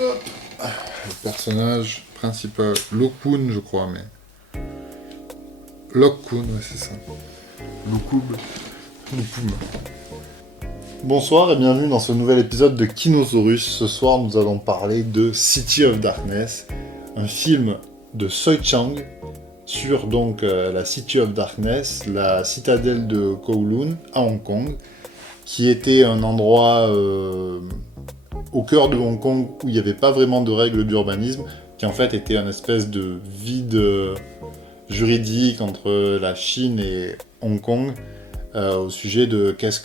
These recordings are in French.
Hop. Le personnage principal, Lokun, je crois, mais... Lokun, ouais, c'est ça. Lokub. Lokum. Bonsoir et bienvenue dans ce nouvel épisode de Kinosaurus. Ce soir, nous allons parler de City of Darkness, un film de Soi Chang sur donc la City of Darkness, la citadelle de Kowloon à Hong Kong, qui était un endroit au cœur de Hong Kong où il n'y avait pas vraiment de règles d'urbanisme, qui en fait était un espèce de vide juridique entre la Chine et Hong Kong au sujet de qu'est-ce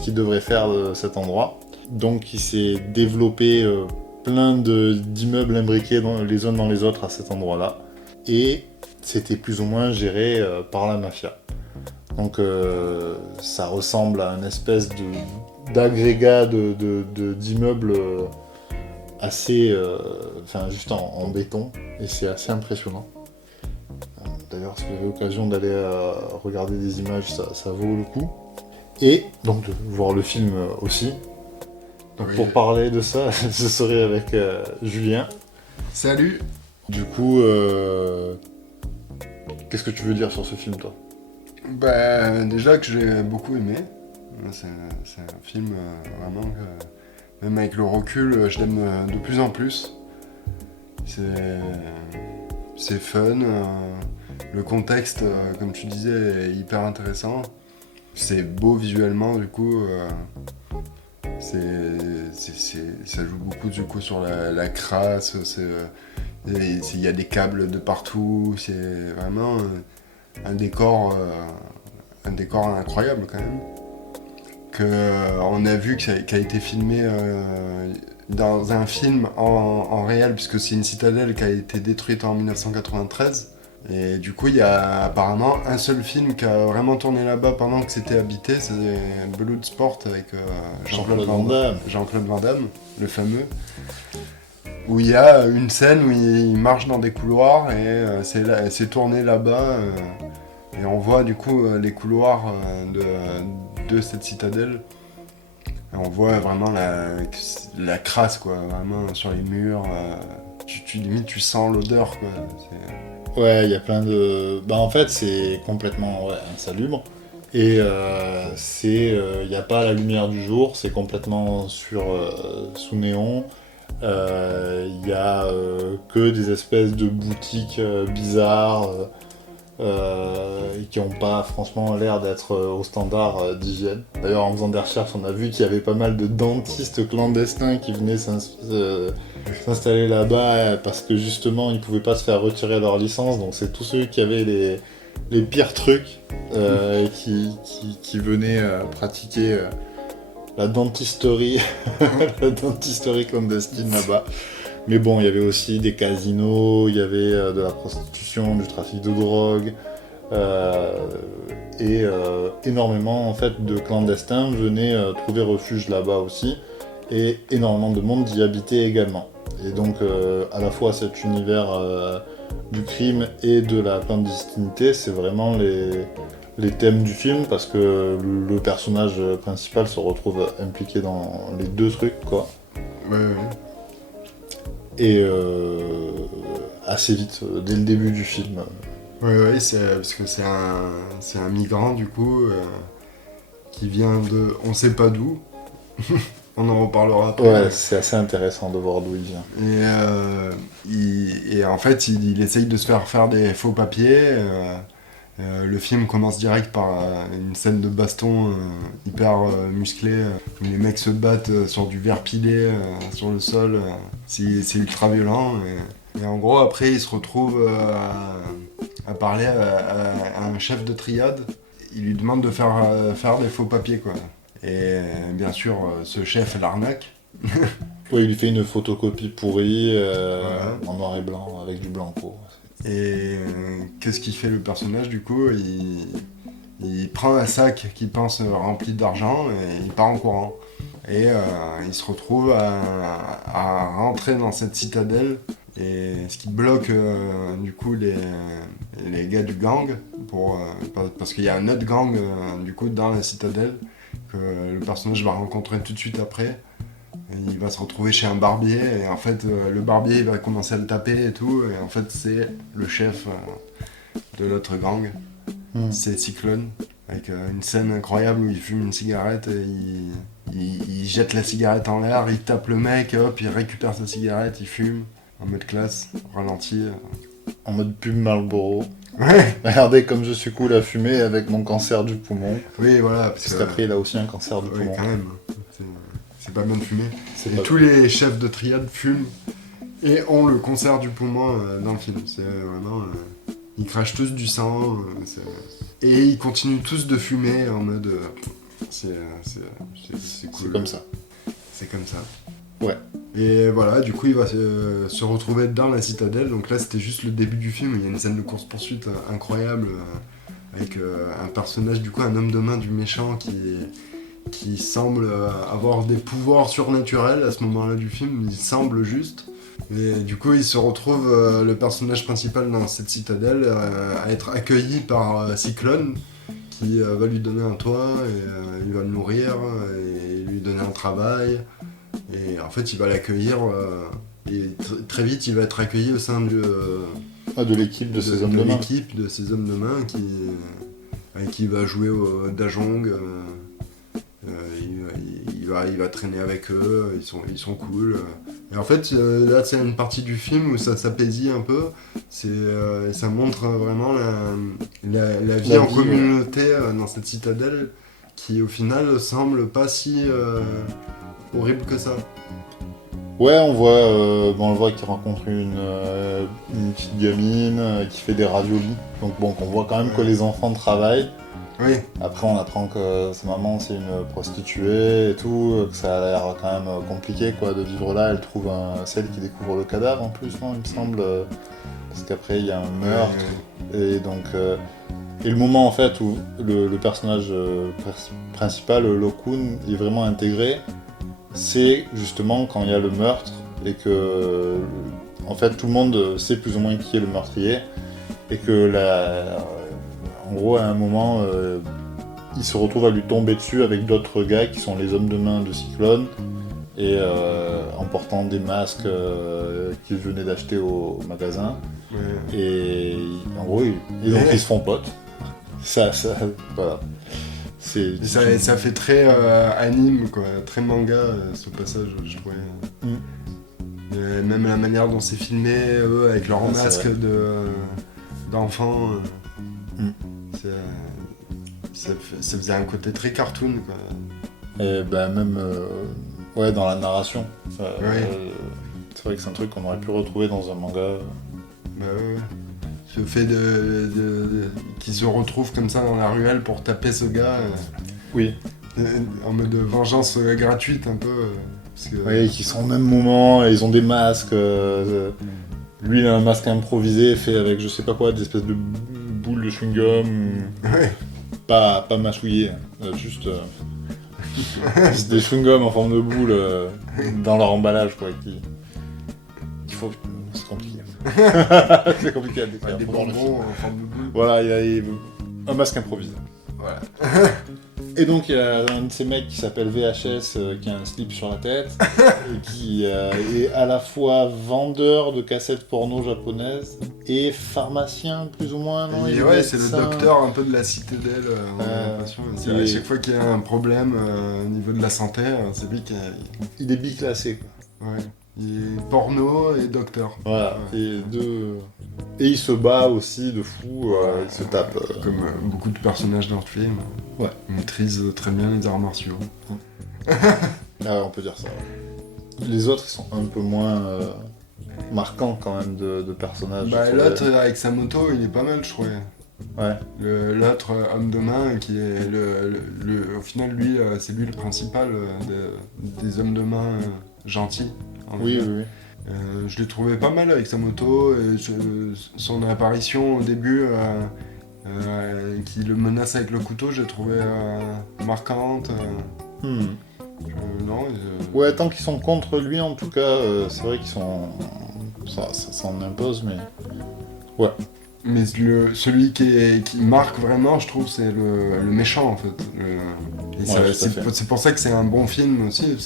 qu'il devrait faire de cet endroit. Donc il s'est développé plein d'immeubles imbriqués les uns dans les autres à cet endroit-là. Et c'était plus ou moins géré par la mafia. Donc ça ressemble à une espèce d'agrégat d'immeubles assez... juste en béton. Et c'est assez impressionnant. D'ailleurs, si vous avez l'occasion d'aller regarder des images, ça vaut le coup. Et donc de voir le film aussi. Donc oui. Pour parler de ça, je serai avec Julien. Salut. Du coup, qu'est-ce que tu veux dire sur ce film, toi ? Bah, déjà que j'ai beaucoup aimé. C'est un film vraiment que, même avec le recul, je l'aime de plus en plus. C'est fun. Le contexte, comme tu disais, est hyper intéressant. C'est beau visuellement, du coup. Ça joue beaucoup du coup sur la crasse. Il y a des câbles de partout. C'est vraiment un décor incroyable quand même. On a vu qui a été filmé dans un film en réel, puisque c'est une citadelle qui a été détruite en 1993. Et du coup, il y a apparemment un seul film qui a vraiment tourné là-bas pendant que c'était habité, c'est Bloodsport avec Jean-Claude Van Damme, le fameux, où il y a une scène où il marche dans des couloirs et c'est tourné là-bas. Et on voit du coup les couloirs de cette citadelle. Et on voit vraiment la crasse, quoi, vraiment sur les murs. Limite, tu sens l'odeur, quoi. Ouais, il y a plein de... en fait, c'est complètement insalubre. Et il n'y a pas la lumière du jour, c'est complètement sous néon. Il n'y a que des espèces de boutiques bizarres qui n'ont pas franchement l'air d'être au standard d'hygiène. D'ailleurs, en faisant des recherches, on a vu qu'il y avait pas mal de dentistes clandestins qui venaient s'installer là-bas parce que justement, ils pouvaient pas se faire retirer leur licence. Donc c'est tous ceux qui avaient les pires trucs qui venaient pratiquer la dentisterie, la dentisterie clandestine là-bas. Mais bon, il y avait aussi des casinos, il y avait de la prostitution, du trafic de drogue, et énormément en fait de clandestins venaient trouver refuge là-bas aussi, et énormément de monde y habitait également. Et donc à la fois cet univers du crime et de la clandestinité, c'est vraiment les thèmes du film, parce que le personnage principal se retrouve impliqué dans les deux trucs, quoi. Ouais. Et assez vite, dès le début du film. Oui, parce que c'est un migrant du coup qui vient de on sait pas d'où. On en reparlera après. Ouais, c'est assez intéressant de voir d'où il vient. Et en fait, il essaye de se faire des faux papiers. Le film commence direct par une scène de baston hyper musclée, où les mecs se battent sur du verre pilé sur le sol. C'est ultra violent. Et en gros, après, il se retrouve à parler à un chef de triade. Il lui demande de faire des faux papiers, quoi. Et bien sûr, ce chef l'arnaque. Ouais, il lui fait une photocopie pourrie en noir et blanc avec du blanco. Et qu'est-ce qu'il fait le personnage du coup ? Il prend un sac qu'il pense rempli d'argent et il part en courant. Et il se retrouve à rentrer dans cette citadelle. Et ce qui bloque du coup les gars du gang, parce qu'il y a un autre gang du coup dans la citadelle que le personnage va rencontrer tout de suite après. Et il va se retrouver chez un barbier, et en fait, le barbier il va commencer à le taper et tout, et en fait, c'est le chef de l'autre gang, c'est Cyclone, avec une scène incroyable où il fume une cigarette et il jette la cigarette en l'air, il tape le mec, hop, il récupère sa cigarette, il fume, en mode classe, ralenti. En mode pub Marlboro. Ouais. Regardez comme je suis cool à fumer avec mon cancer du poumon. Oui, voilà. Parce qu'après, il a aussi un cancer du poumon. Oui, quand même. C'est pas bien de fumer. Et Pas... tous les chefs de triade fument et ont le cancer du poumon dans le film. C'est vraiment... ils crachent tous du sang. Et ils continuent tous de fumer en mode... c'est cool. C'est comme ça. C'est comme ça. Ouais. Et voilà, du coup, il va se retrouver dans la citadelle. Donc là, c'était juste le début du film. Il y a une scène de course-poursuite incroyable avec un personnage, du coup, un homme de main du méchant qui semble avoir des pouvoirs surnaturels à ce moment-là du film. Il semble juste. Et du coup, il se retrouve, le personnage principal dans cette citadelle, à être accueilli par Cyclone, qui va lui donner un toit, et il va le nourrir, et lui donner un travail. Et en fait, il va l'accueillir, et très vite, il va être accueilli au sein de l'équipe de ces hommes de main. L'équipe de ces hommes de main avec qui il va jouer au Dajong. Il va traîner avec eux, ils sont cool. Et en fait, là, c'est une partie du film où ça s'apaisit un peu. Ça montre vraiment la vie en communauté dans cette citadelle qui, au final, semble pas si horrible que ça. Ouais, on voit qu'il rencontre une petite gamine qui fait des raviolis. Donc bon, qu'on voit quand même que les enfants travaillent. Oui. Après, on apprend que sa maman, c'est une prostituée et tout, que ça a l'air quand même compliqué quoi, de vivre là. Elle trouve celle qui découvre le cadavre en plus, non, il me semble. Parce qu'après, il y a un meurtre. Et donc... Et le moment en fait où le personnage principal, Lokun, est vraiment intégré, c'est justement quand il y a le meurtre et que en fait tout le monde sait plus ou moins qui est le meurtrier et que en gros à un moment il se retrouve à lui tomber dessus avec d'autres gars qui sont les hommes de main de Cyclone et en portant des masques qu'ils venaient d'acheter au magasin. Et en gros ils se font potes. Ça voilà. Ça fait très anime, quoi, très manga ce passage, je trouvais. Même la manière dont c'est filmé, eux, avec leurs masques d'enfants, ça faisait un côté très cartoon, quoi. Et ben même dans la narration. C'est vrai que c'est un truc qu'on aurait pu retrouver dans un manga. Bah ouais. Ce fait qu'ils se retrouvent comme ça dans la ruelle pour taper ce gars. Oui. En mode vengeance gratuite un peu. Oui, qui sont au même moment, et ils ont des masques. Lui, il a un masque improvisé fait avec je sais pas quoi, des espèces de boules de chewing-gum. Ouais. Pas mâchouillées, juste c'est des chewing-gums en forme de boule dans leur emballage, quoi. Il faut. C'est compliqué. C'est compliqué à décrire. Des bonbons en forme de boule. Voilà, il y a un masque improvisé. Voilà. Et donc il y a un de ces mecs qui s'appelle VHS qui a un slip sur la tête et qui est à la fois vendeur de cassettes porno japonaises et pharmacien plus ou moins, non? C'est le docteur un peu de la citadelle, on a l'impression. À chaque fois qu'il y a un problème au niveau de la santé, c'est lui qui il est biclassé, quoi. Ouais. Il est porno et docteur. Voilà, et il se bat aussi de fou, il se tape. Comme beaucoup de personnages dans le film. Ouais. Il maîtrise très bien les arts martiaux. On peut dire ça. Les autres, ils sont un peu moins marquants quand même de personnages. L'autre avec sa moto, il est pas mal, je trouvais. Ouais. L'autre homme de main qui est au final, lui, c'est lui le principal des hommes de main gentils. Oui. Je l'ai trouvé pas mal avec sa moto et son apparition au début qui le menace avec le couteau, j'ai trouvé marquante. Ouais, tant qu'ils sont contre lui en tout cas, c'est vrai qu'ils sont... Ça s'en impose, mais... Ouais. Mais celui qui marque vraiment, je trouve, c'est le méchant en fait. Et tout à fait. c'est pour ça que c'est un bon film aussi.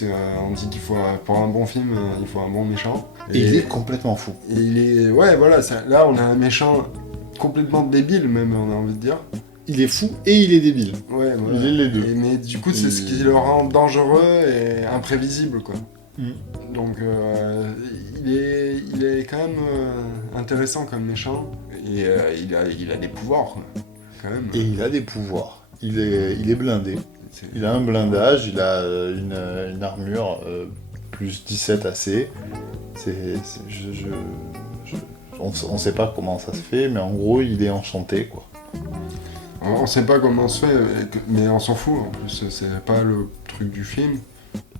On dit pour un bon film, il faut un bon méchant. Et il est complètement fou. Et il est, ouais, voilà. Là, on a un méchant complètement débile, même, on a envie de dire. Il est fou et il est débile. Ouais, voilà. Il est les deux. Mais du coup, c'est ce qui le rend dangereux et imprévisible, quoi. Donc, il est quand même intéressant comme méchant. Et il a des pouvoirs, quoi, quand même. Et il a des pouvoirs. Il est blindé. Il a un blindage, il a une armure plus 17 AC. On sait pas comment ça se fait, mais en gros, il est enchanté, quoi. On sait pas comment se fait, mais on s'en fout, en plus, c'est pas le truc du film.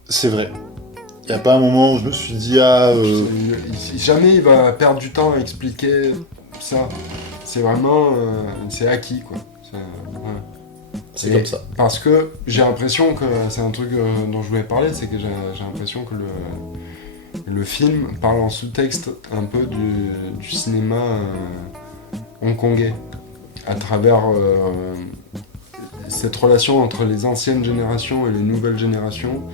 C'est vrai. Il n'y a pas un moment où je me suis dit, Jamais il va perdre du temps à expliquer ça. C'est vraiment... c'est acquis, quoi. Voilà. C'est comme ça. Parce que j'ai l'impression que... C'est un truc dont je voulais parler, c'est que j'ai l'impression que le film parle en sous-texte un peu du cinéma hongkongais. À travers cette relation entre les anciennes générations et les nouvelles générations,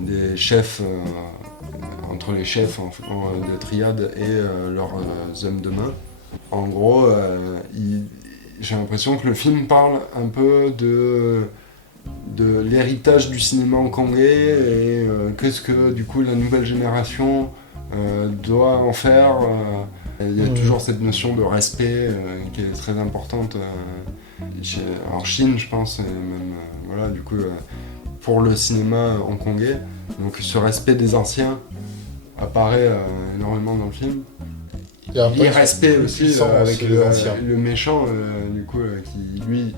des chefs, entre les chefs de triade et leurs hommes de main. En gros, j'ai l'impression que le film parle un peu de l'héritage du cinéma hongkongais et qu'est-ce que du coup la nouvelle génération doit en faire. Il y a toujours cette notion de respect qui est très importante en Chine, je pense, et même voilà, du coup, pour le cinéma hongkongais. Donc ce respect des anciens apparaît énormément dans le film. Il y a un Et respect aussi avec les anciens. le méchant, du coup, qui lui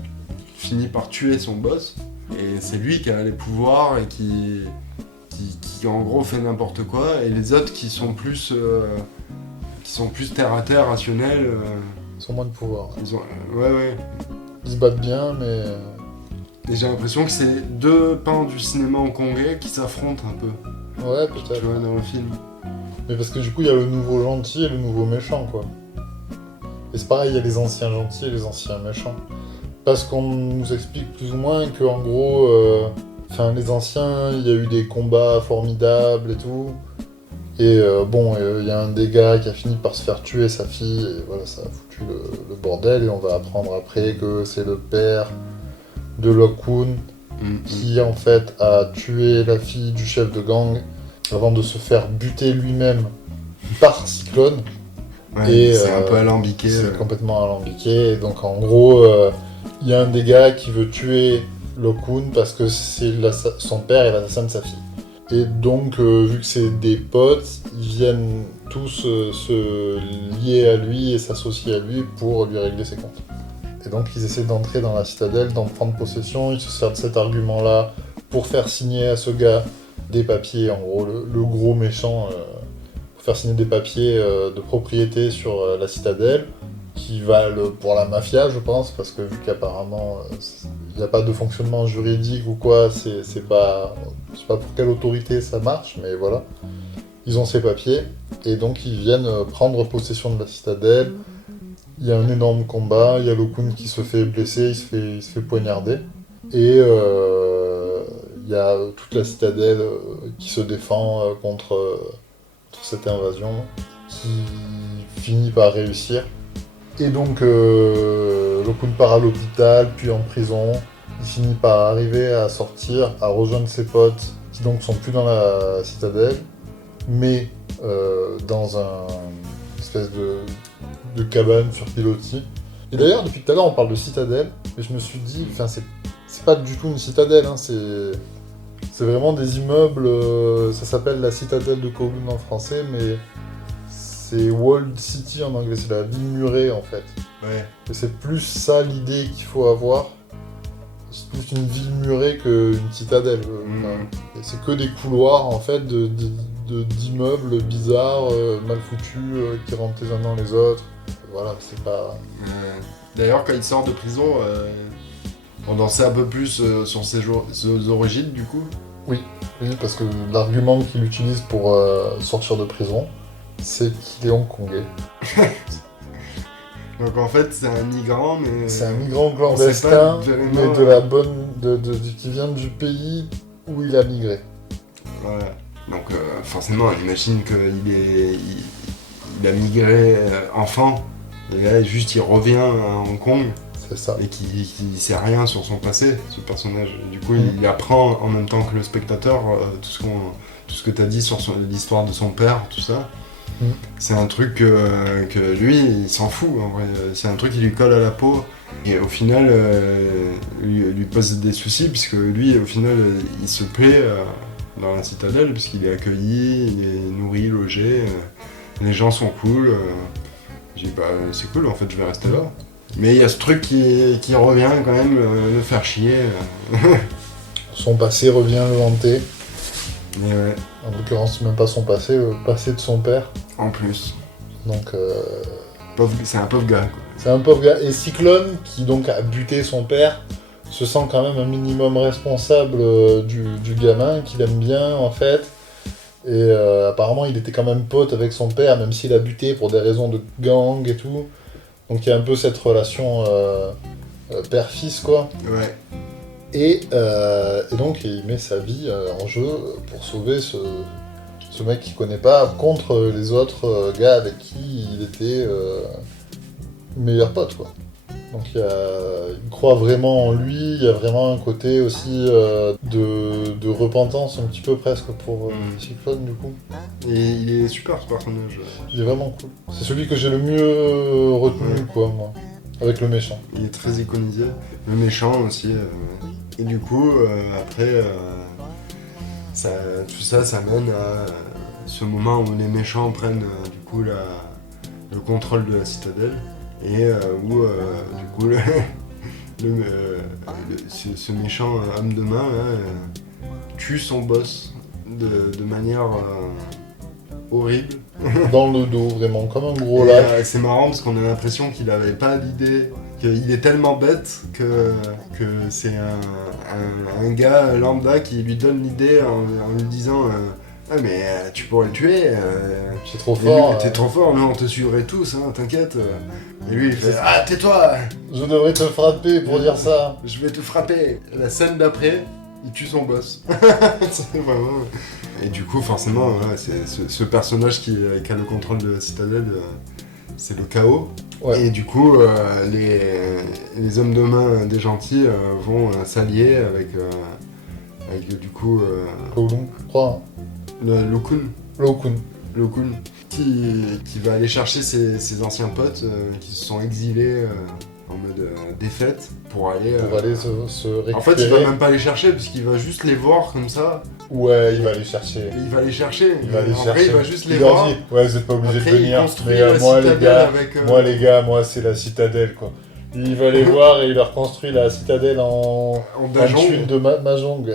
finit par tuer son boss. Et c'est lui qui a les pouvoirs et qui en gros fait n'importe quoi. Et les autres qui sont plus terre à terre, rationnels. Ils ont moins de pouvoir. Ouais. Ils se battent bien, mais... Et j'ai l'impression que c'est deux pans du cinéma hongkongais qui s'affrontent un peu. Ouais, Tu peut-être. vois, dans le film. Mais parce que du coup, il y a le nouveau gentil et le nouveau méchant, quoi. Et c'est pareil, il y a les anciens gentils et les anciens méchants. Parce qu'on nous explique plus ou moins que, en gros, les anciens, il y a eu des combats formidables et tout. Et il y a un des gars qui a fini par se faire tuer sa fille, et voilà, ça a foutu le bordel, et on va apprendre après que c'est le père de Lokun qui, en fait, a tué la fille du chef de gang avant de se faire buter lui-même par Cyclone. Ouais, et c'est un peu alambiqué. C'est complètement alambiqué, et donc en gros, il y a un des gars qui veut tuer Lokun parce que c'est son père et l'assassin de sa fille. Et donc, vu que c'est des potes, ils viennent tous se lier à lui et s'associer à lui pour lui régler ses comptes. Et donc, ils essaient d'entrer dans la citadelle, d'en prendre possession, ils se servent de cet argument-là pour faire signer à ce gars des papiers, en gros, le gros méchant, pour faire signer des papiers de propriété sur la citadelle, qui valent pour la mafia, je pense, parce que vu qu'apparemment, il n'y a pas de fonctionnement juridique ou quoi, c'est pas pour quelle autorité ça marche, mais voilà. Ils ont ces papiers, et donc ils viennent prendre possession de la citadelle. Il y a un énorme combat, il y a Lokun qui se fait blesser, il se fait poignarder. Et il y a toute la citadelle qui se défend contre cette invasion, qui finit par réussir. Et donc Lokun part à l'hôpital, puis en prison. Il finit par arriver à sortir, à rejoindre ses potes, qui donc sont plus dans la citadelle, mais dans une espèce de cabane sur pilotis. Et d'ailleurs, depuis tout à l'heure, on parle de citadelle, et je me suis dit, c'est pas du tout une citadelle, hein, c'est vraiment des immeubles, ça s'appelle la citadelle de Kowloon en français, mais c'est Walled City en anglais, c'est la ville murée en fait. Ouais. Et c'est plus ça l'idée qu'il faut avoir. C'est plus une ville murée qu'une citadelle. Et c'est que des couloirs en fait d'immeubles bizarres, mal foutus, qui rentrent les uns dans les autres. Voilà, c'est pas... D'ailleurs, quand il sort de prison, on en sait un peu plus sur ses origines du coup. Oui, parce que l'argument qu'il utilise pour sortir de prison, c'est qu'il est hongkongais. Donc en fait, c'est un migrant, mais... C'est un migrant on sait clandestin, pas vraiment- mais de la bonne... qui vient du pays où il a migré. Voilà. Donc forcément, on imagine il a migré enfant, et là, juste, il revient à Hong Kong, C'est ça. et qui sait rien sur son passé, ce personnage. Du coup, il apprend en même temps que le spectateur tout ce que tu as dit sur l'histoire de son père, tout ça. C'est un truc que lui, il s'en fout en vrai. C'est un truc qui lui colle à la peau. Et au final, lui pose des soucis, puisque lui, au final, il se plaît dans la citadelle, puisqu'il est accueilli, il est nourri, logé. Les gens sont cool. J'ai dit, bah, c'est cool, en fait, je vais rester là. Mais il y a ce truc qui revient quand même, le faire chier. Son passé revient le hanter. Mais ouais, En l'occurrence, même pas son passé, le passé de son père. en plus. Donc, C'est un pauvre gars, quoi. c'est un pauvre gars. Et Cyclone, qui donc a buté son père, se sent quand même un minimum responsable du gamin, qu'il aime bien, en fait. Et apparemment, il était quand même pote avec son père, même s'il a buté pour des raisons de gang et tout. Donc, il y a un peu cette relation père-fils, quoi. Ouais. Et donc, il met sa vie en jeu pour sauver ce mec qu'il connaît pas contre les autres gars avec qui il était meilleur pote, quoi. Donc, il croit vraiment en lui, il y a vraiment un côté aussi de repentance, un petit peu presque, pour Cyclone, du coup. Et il est super, ce personnage. Il est vraiment cool. C'est celui que j'ai le mieux retenu, quoi, moi. Avec le méchant. Il est très iconisé. Le méchant aussi. Et du coup, après, tout ça mène à ce moment où les méchants prennent du coup le contrôle de la citadelle. Et où, du coup, ce méchant homme de main tue son boss de manière horrible. Dans le dos, vraiment, comme un gros Et, lac. c'est marrant parce qu'on a l'impression qu'il n'avait pas l'idée, qu'il est tellement bête que c'est un gars lambda qui lui donne l'idée en lui disant ah mais tu pourrais le tuer, C'est trop fort. t'es trop fort, nous on te suivrait tous, hein, t'inquiète. Et lui il fait ah tais-toi, Je devrais te frapper pour dire ça. je vais te frapper. La scène d'après, il tue son boss. C'est vraiment... Et du coup, forcément, ouais, c'est ce personnage qui a le contrôle de la citadelle, c'est le chaos. Ouais. Et du coup, les hommes de main des gentils vont s'allier avec du coup Kowloon, je crois. le Kun. Lo Kun. Qui va aller chercher ses anciens potes qui se sont exilés en mode défaite pour aller... Pour aller se récupérer. En fait, il va même pas les chercher, puisqu'il va juste les voir comme ça. Ouais, il va les chercher. Il va les chercher. Il va les en chercher. vrai, il va juste les Il leur voir. dit, ouais, vous êtes pas obligés Après, de il venir. construit Mais la moi, les citadelle gars, avec... moi, c'est la citadelle, quoi. Il va les voir et il leur construit la citadelle en tuiles de Mahjong.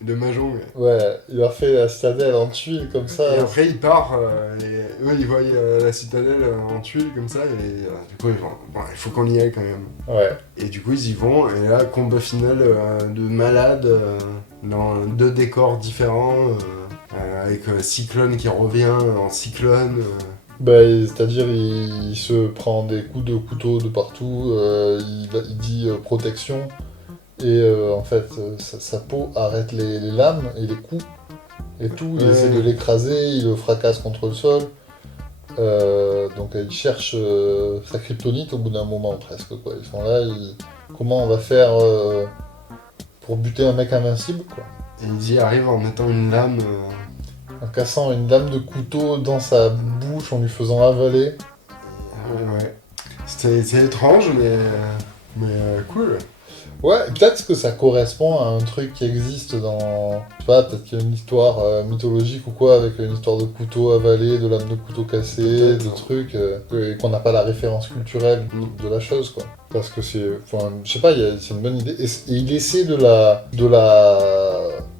De Mahjong. Ouais, il leur fait la citadelle en tuiles comme ça. Et après, il part, eux, ils voient la citadelle en tuiles comme ça, et du coup, ils vont, bon, il faut qu'on y aille quand même. Ouais. Et du coup, ils y vont, et là, combat final de malade, dans 2 décors différents, avec Cyclone qui revient en cyclone. Bah, c'est-à-dire, il se prend des coups de couteau de partout, il dit protection, et en fait, sa peau arrête les lames et les coups, et tout, il essaie de l'écraser, il le fracasse contre le sol, donc il cherche sa kryptonite au bout d'un moment presque, quoi. Ils sont là, comment on va faire pour buter un mec invincible, quoi. Et ils y arrivent en mettant une lame... En cassant une lame de couteau dans sa bouche, en lui faisant avaler. Ouais. C'est étrange, mais cool. Ouais, peut-être que ça correspond à un truc qui existe dans... Je sais pas, peut-être qu'il y a une histoire mythologique ou quoi, avec une histoire de couteau avalé, de lame de couteau cassé, de trucs, et qu'on n'a pas la référence culturelle de la chose, quoi. Parce que c'est... Enfin, je sais pas, c'est une bonne idée. Et il essaie de la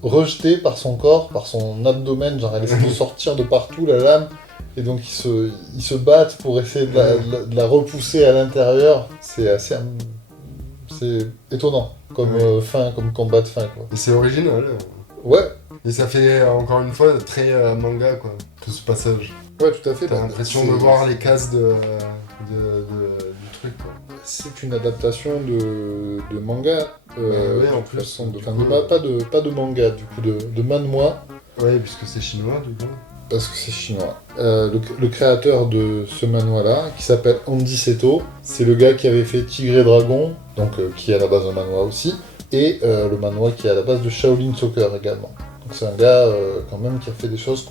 rejeter par son corps, par son abdomen, genre elle essaie de sortir de partout, la lame, et donc ils se battent pour essayer de la repousser à l'intérieur. C'est assez... C'est étonnant, comme comme combat de fin, quoi. Et c'est original. Ouais. Et ça fait, encore une fois, très manga, quoi, tout ce passage. Ouais, tout à fait. T'as l'impression de voir les cases c'est une adaptation de manga. Ouais, en de plus, façon du enfin, coup, pas de manga, du coup, de manhwa, Ouais, puisque c'est chinois, du coup. parce que c'est chinois. Le créateur de ce manhwa-là, qui s'appelle Andy Seto, c'est le gars qui avait fait Tigre et Dragon, donc qui est à la base un manhwa aussi, et le manhwa qui est à la base de Shaolin Soccer également. Donc c'est un gars quand même qui a fait des choses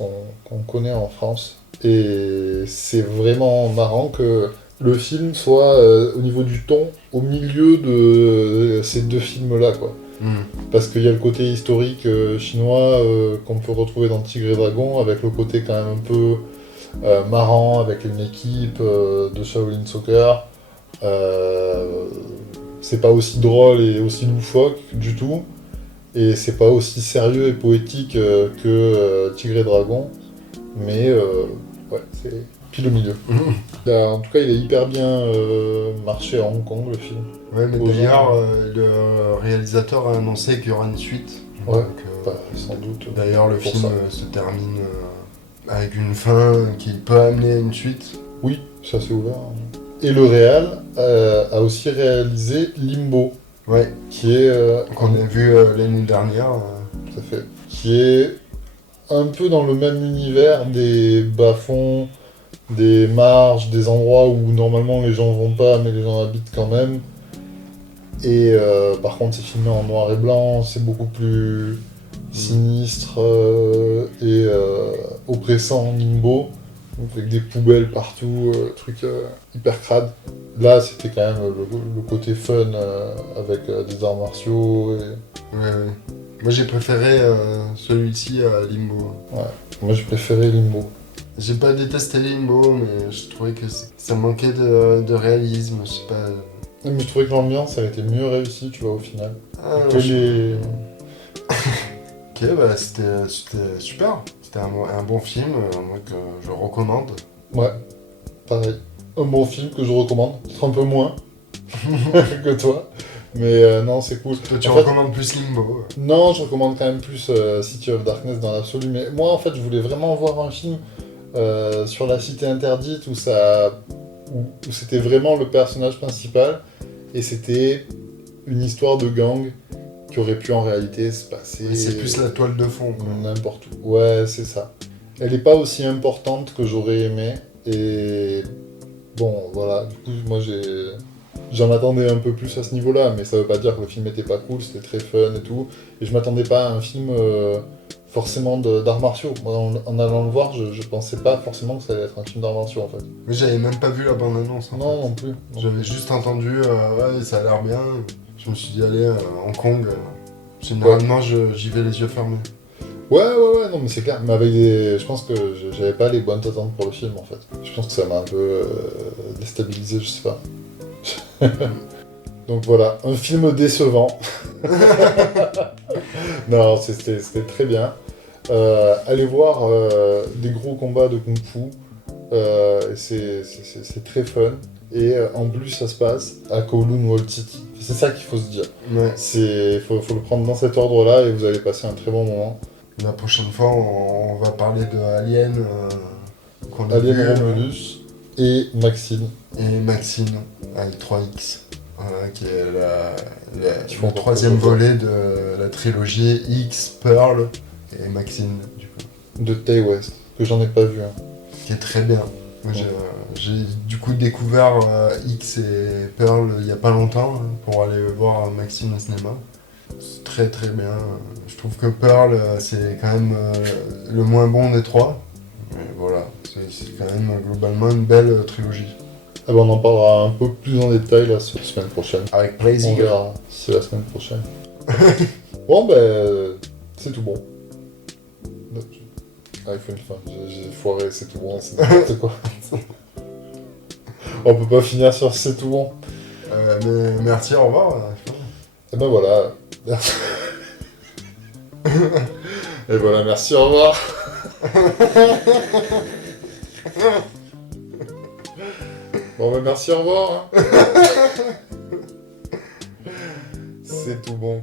qu'on connaît en France. Et c'est vraiment marrant que le film soit au niveau du ton au milieu de ces deux films-là, quoi. Parce qu'il y a le côté historique chinois qu'on peut retrouver dans Tigre et Dragon, avec le côté quand même un peu marrant, avec une équipe de Shaolin Soccer. C'est pas aussi drôle et aussi loufoque du tout. Et c'est pas aussi sérieux et poétique que Tigre et Dragon. Mais ouais, c'est pile au milieu. En tout cas, il est hyper bien marché à Hong Kong, le film. Ouais, mais Aux d'ailleurs, gens. le réalisateur a annoncé qu'il y aura une suite. Ouais, Donc, bah, sans doute. d'ailleurs, le pour film ça. se termine avec une fin qui peut amener à une suite. Oui, ça c'est ouvert. Et le réal a aussi réalisé Limbo, Ouais, qui est qu'on a vu l'année dernière. tout à fait, qui est un peu dans le même univers des bas-fonds, des marges, des endroits où normalement les gens vont pas, mais les gens habitent quand même. Et par contre, c'est filmé en noir et blanc, c'est beaucoup plus sinistre et oppressant, Limbo, donc avec des poubelles partout, trucs hyper crades. Là, c'était quand même le côté fun avec des arts martiaux. Et... Ouais, ouais. Moi, j'ai préféré celui-ci à Limbo. Moi, j'ai préféré Limbo. J'ai pas détesté Limbo, mais je trouvais que ça manquait de réalisme, je sais pas. Mais je trouvais que l'ambiance, elle était mieux réussie, tu vois, au final. Ah, Que les... Ok, bah c'était super. C'était un bon film, moi que je recommande. Ouais, pareil. Un bon film que je recommande, peut-être un peu moins que toi. Mais non, c'est cool. Toi, tu En fait, recommandes plus Limbo. non, je recommande quand même plus City of Darkness dans l'absolu. Mais moi, en fait, je voulais vraiment voir un film sur la cité interdite où c'était vraiment le personnage principal et c'était une histoire de gang qui aurait pu en réalité se passer Mais c'est plus la toile de fond, quoi. n'importe où. Ouais, c'est ça. Elle n'est pas aussi importante que j'aurais aimé et bon, voilà. Du coup, moi, j'en attendais un peu plus à ce niveau-là, mais ça veut pas dire que le film était pas cool, c'était très fun et tout. Et je m'attendais pas à un film forcément d'arts martiaux. Moi, en allant le voir, je pensais pas forcément que ça allait être un film d'arts martiaux en fait. Mais j'avais même pas vu la bande-annonce. Non, non plus. J'avais juste entendu, ouais, ça a l'air bien. Je me suis dit, allez, Hong Kong, généralement, j'y vais les yeux fermés. Ouais, non, mais c'est clair. Mais je pense que j'avais pas les bonnes attentes pour le film en fait. Je pense que ça m'a un peu déstabilisé, je sais pas. Donc voilà, un film décevant. Non, c'était très bien. Allez voir des gros combats de kung-fu. C'est très fun. Et en plus, ça se passe à Kowloon World City. C'est ça qu'il faut se dire. Ouais. Faut le prendre dans cet ordre-là et vous allez passer un très bon moment. La prochaine fois, on va parler de Alien, qu'on a Alien vu, Romulus et Maxine. et Maxine, avec 3X, qui est Qui font le encore troisième plus de volet de la trilogie X, Pearl et Maxine, du coup, De Tay West, que j'en ai pas vu. Hein. qui est très bien. Moi, j'ai du coup découvert X et Pearl il y a pas longtemps pour aller voir Maxine au cinéma. C'est très très bien. Je trouve que Pearl, c'est quand même le moins bon des trois. Mais voilà, c'est quand même globalement une belle trilogie. Ah ben, on en parlera un peu plus en détail la semaine prochaine. Avec On plaisir. verra si c'est la semaine prochaine. Bon, ben, c'est tout bon. Ah, il faut une fin. J'ai foiré, c'est tout bon, c'est n'importe quoi. On peut pas finir sur c'est tout bon. Mais merci, au revoir. Et ben voilà. Et voilà, merci, au revoir. Bon, ben merci, au revoir. Hein. C'est tout bon.